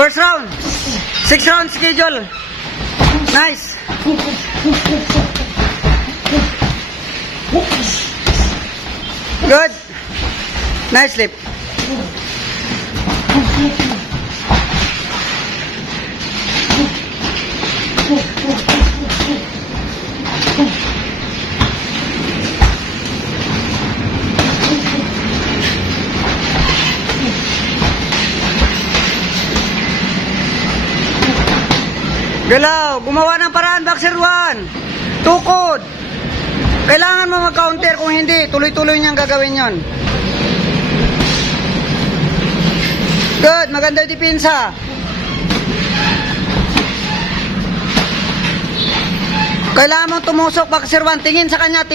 First round. 6 round schedule. Nice. Good. Nice slip. Galaw, gumawa ng paraan, boxer 1. Tukod. Kailangan mo mag-counter, kung hindi, tuloy-tuloy niyang gagawin yon. Good, maganda yung depensa. Kailangan mong tumusok, boxer 1. Tingin sa kanya,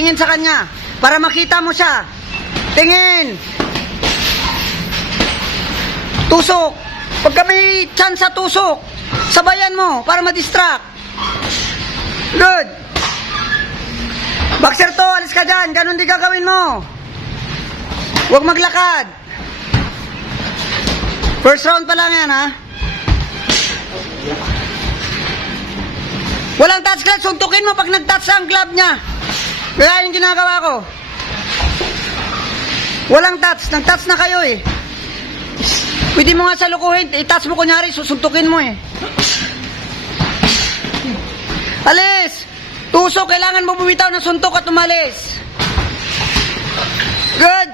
para makita mo siya. Tingin. Tusok. Pagka may chance sa tusok, sabayan mo para ma-distract. Good. Boxer 2, alis ka dyan. Ganun din gagawin mo. Huwag maglakad. First round pa lang yan, ha? Walang touch clutch. Suntukin mo pag nag-touch ang glove niya. Kaya yung ginagawa ko. Walang touch. Nag-touch na kayo, eh. Pwede mo nga salukuhin. I-touch mo kunyari. Susuntukin mo, eh. Alis! Tusok, kailangan mo bumitaw ng suntok at umalis. Good!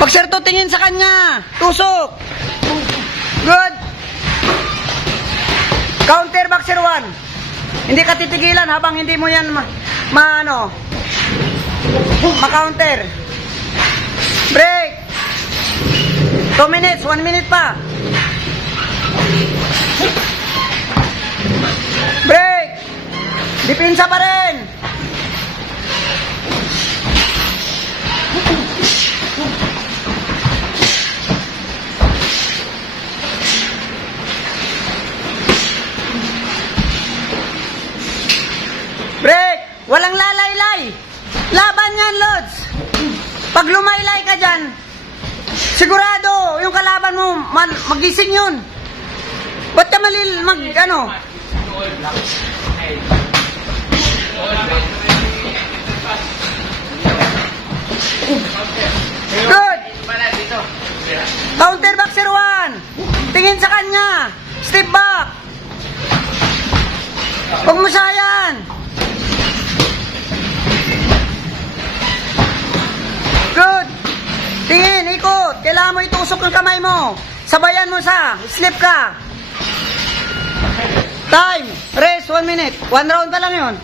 Boxer 2, tingin sa kanya. Tusok. Good! Counter, boxer 1. Hindi ka titigilan habang hindi mo yan ma-counter. Break! 2 minutes, 1 minute pa. Break! Depensa pa rin! Break! Walang lalaylay! Laban yan, Lods! Pag lumaylay ka dyan, sigurado yung kalaban mo, magising yun. Ba't ka Good! Counter, boxer 1. Tingin sa kanya. Step back. Huwag mo sayan. Good. Tingin, ikot. Kailangan mo itusok ng kamay mo. Sabayan mo sa. Slip ka. Time. Rest, 1 minute. 1 round pa lang yun.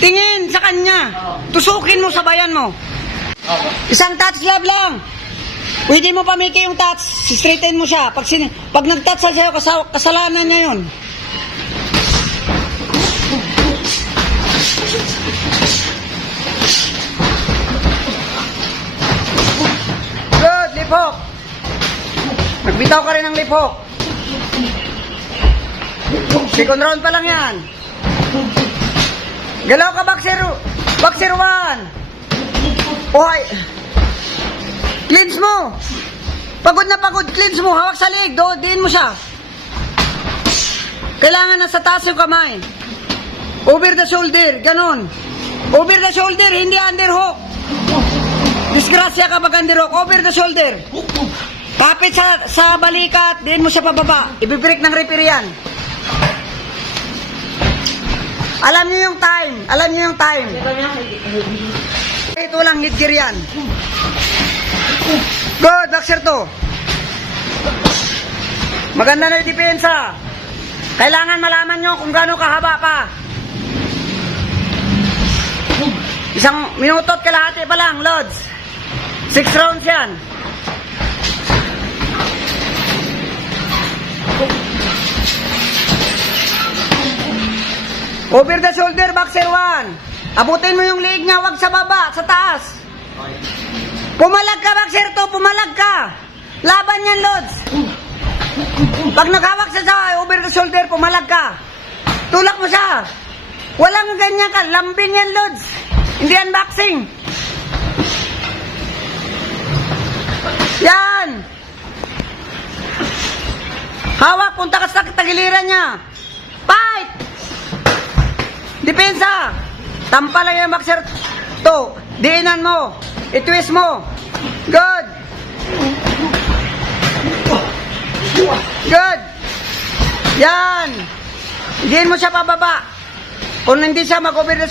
Tingin sa kanya. Tusukin mo, sabayan mo. Isang touch love lang. Pwede mo pamiki yung touch. Straighten mo siya. Pag nag-touch sa'yo, kasalanan niya yun. Good, lipok. Nagbitaw ka rin ng lipok. Second round pa lang yan. Galaw ka, boxer 1. Ohay. Cleanse mo. Pagod na pagod, cleanse mo. Hawak sa leg, diin mo siya. Kailangan nasa taas yung kamay. Over the shoulder, ganon. Over the shoulder, hindi underhook. Disgrasya kapag underhook. Over the shoulder. Kapit sa balikat, diin mo siya pababa. Ibibreak ng referee yan. Alam niyo yung time. Ito lang, hit gear yan. Good, boxer 2. Maganda na yung depensa. Kailangan malaman nyo kung gaano kahaba pa. 1 minuto at kalahati pa lang, Lods. 6 rounds yan. Over the shoulder, boxer 1. Abutin mo yung leg niya, wag sa baba, sa taas. Pumalag ka, boxer 2, pumalag ka. Laban yan, Lods. Pag naghawak sa over the shoulder, pumalag ka. Tulak mo siya. Walang ganyan ka, lambing yan, Lods. Hindi yan boxing. Yan. Hawak, punta ka sa tagiliran niya. Fight! Depensa. Tampa lang yung boxer 2. Diinan mo. I-twist mo. Good. Good. Yan. Diin mo siya pababa. Kung hindi siya mag-over the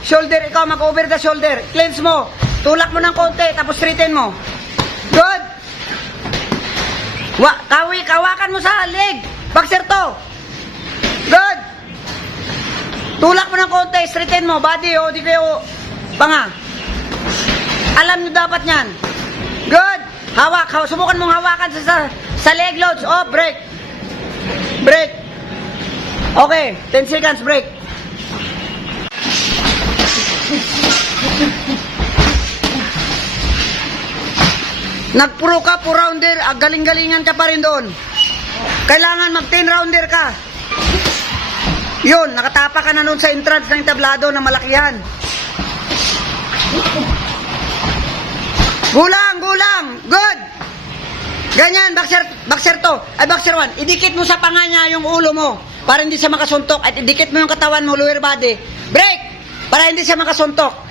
shoulder, ikaw mag-over the shoulder. Cleanse mo. Tulak mo ng konti, tapos straighten mo. Good. Kawakan mo sa leg. Boxer 2. Good. Tulak mo ng konti, straighten mo. Body, o, di kayo, panga. Alam nyo dapat yan. Good. Hawak. Subukan mong hawakan sa leg loads. Oh, break. Break. Okay. 10 seconds, break. Nagpuro ka, 4 rounder. Galing-galingan ka pa rin doon. Kailangan mag 10 rounder ka. Yun, nakatapa ka na nun sa entrance ng tablado na malakihan. Gulang, gulang. Good. Ganyan, boxer 2. Ay, boxer 1. Idikit mo sa panga niya yung ulo mo para hindi siya makasuntok. At idikit mo yung katawan mo, lower body. Break! Para hindi siya makasuntok.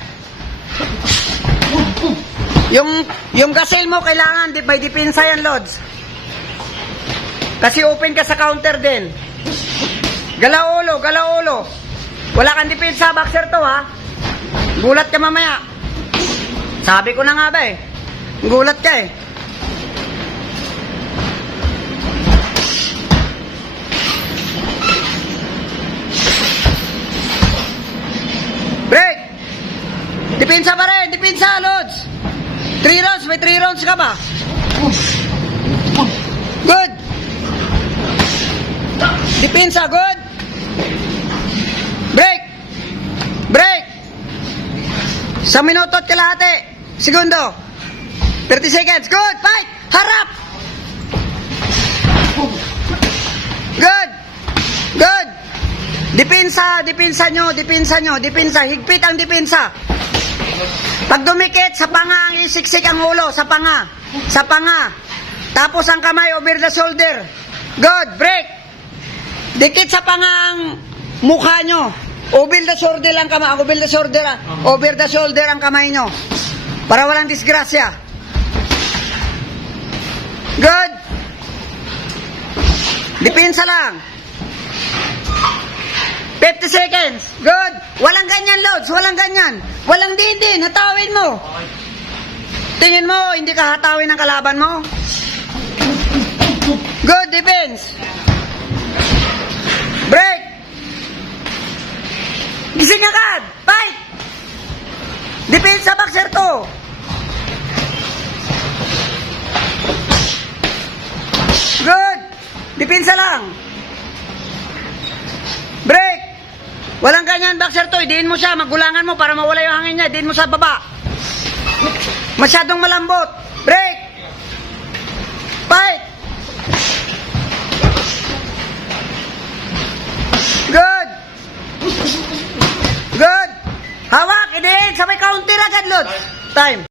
Yung gasel mo, kailangan may depensa yan, Lods. Kasi open ka sa counter din. Galaw ulo, galaw ulo. Wala kang depensa, boxer 2, ha? Gulat ka mamaya. Sabi ko na nga ba eh. Gulat ka eh. Break! Depensa pa rin, depensa, Lods. 3 rounds, may 3 rounds ka ba? Good. Depensa, good. Break. Break. 1 minuto at kalahati. Segundo. 30 seconds. Good. Fight. Harap. Good. Good. Depensa, depensa nyo, depensa nyo, depensa. Higpit ang depensa. Pag dumikit, sa panga ang isiksik ang ulo. Sa panga. Sa panga. Tapos ang kamay over the shoulder. Good. Break. Dikit sa panga ang mukha nyo. Over the shoulder lang kamay. Over the shoulder. Over the shoulder ang kamay nyo. Para walang disgrasya. Good. Depensa lang. 50 seconds. Good. Walang ganyan, Lods. Walang ganyan. Walang din. Hatawin mo. Tingin mo, hindi ka hatawin ng kalaban mo. Good defense. Break. Gising agad. Fight. Defense sa boxer 2. Good. Depensa lang. Break. Walang ganyan, boxer 2. Idiin mo siya. Maggulangan mo para mawala yung hangin niya. Idiin mo sa baba. Masyadong malambot. Break. Fight. Good. Good. Hawak. Idiin. Sabay counter agad, Lods. Time.